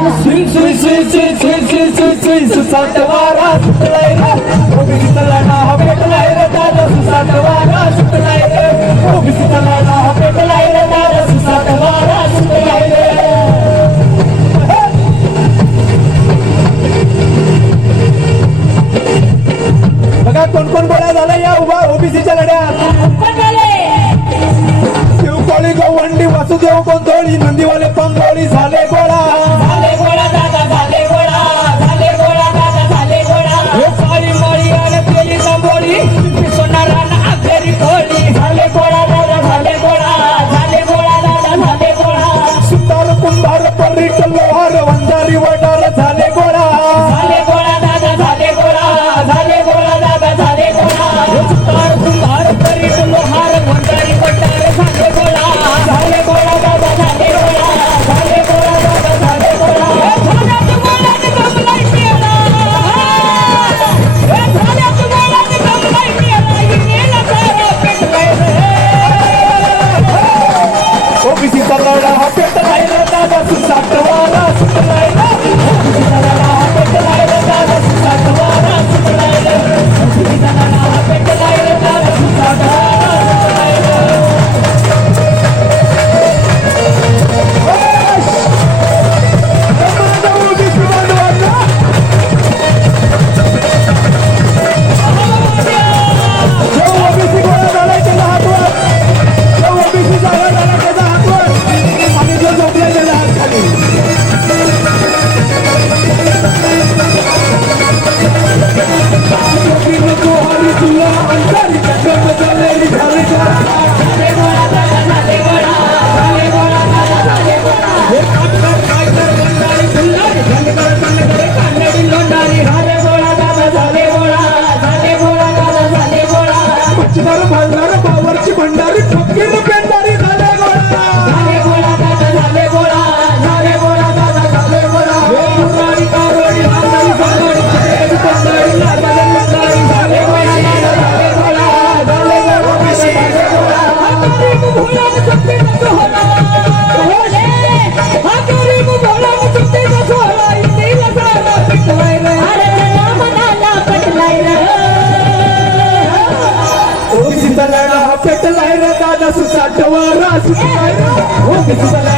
सुई सुई सुई सुई सुई सुई सुई सुई सुसाटवारा सुटलाय रे ओबीसीचा लढा हा पेटलाय रे दादा सुसाटवारा सुटलाय रे ओबीसीचा लढा हा पेटलाय रे दादा सुसाटवारा सुटलाय रे बघा कोण कोण गोळा झाला या उभा ओबीसीच्या लढ्यात शिवकोळी गवंडी वासुदेव गोंधळी नंदीवाले पंगोळी झाले गोळा झाले गोळा दादा झाले गोळा झाले गोळा दादा झाले गोळा हे सारी माळी आणि पेली तांबोळी सोनारान आखरी खोली झाले गोळा दादा झाले गोळा झाले गोळा दादा झाले गोळा सुतार कुंभार परीट लोहार वंजारी वडार झाले गोळा झाले गोळा दादा झाले गोळा झाले गोळा दादा झाले गोळा सुतार कुंभार परीट लोहार वंजारी वडार झाले गोळा झाले गोळा दादा झाले गोळा झाले गोळा दादा झाले गोळा झाल्यात गोळ्याने कमलाय केला झाल्यात गोळ्याने कमलाय केला हिनेला सारा पेटलाय ओबीसीचा लढा हा पेटलाय रे दादा सुसाटवारा सुटलाय रे ओबीसीचा लढा हा पेटलाय रे दादा सुसाटवारा सुटलाय रे ओबीसीचा लढा हा पेटलाय रे दादा सुसाटवारा सुटलाय रे ओबीसी बांधवांना जो ओबीसी गोळा झालाय त्याला हात वर जो ओबीसी जागा झाला त्याचा हात वर आणि जो झोपलाय त्याचा हात खाली हरी तुला अंधारी जगत झालेली झाली झाले गोळा दादा झाले गोळा झाले गोळा दादा झाले गोळा हे काय कर बंडारी फुलणारी कानडी लोंढारी झाले गोळा दादा झाले गोळा झाले गोळा दादा झाले गोळा मच्छीदार भांडार बावरची भंडारी फकीर पेंडारी झाले गोळा झाले गोळा दादा झाले गोळा झाले गोळा दादा झाले गोळा मुरारी कारोडी हातारी गारोडी फकीर पेंडारी लागाले मंदारी झाले गोळा झाले गोळा झाले गोळा ओबीसी झाले गोळा गरीब भोला मुझे न होला होले हा गरीब भोला मुझे न होला इला सारा पिटलाय रे अरे जना मनाला पटलाय रे ओबीसीचा लढा हा पेटलाय रे दादा सुसाटवारा सुटलाय रे ओबीसीचा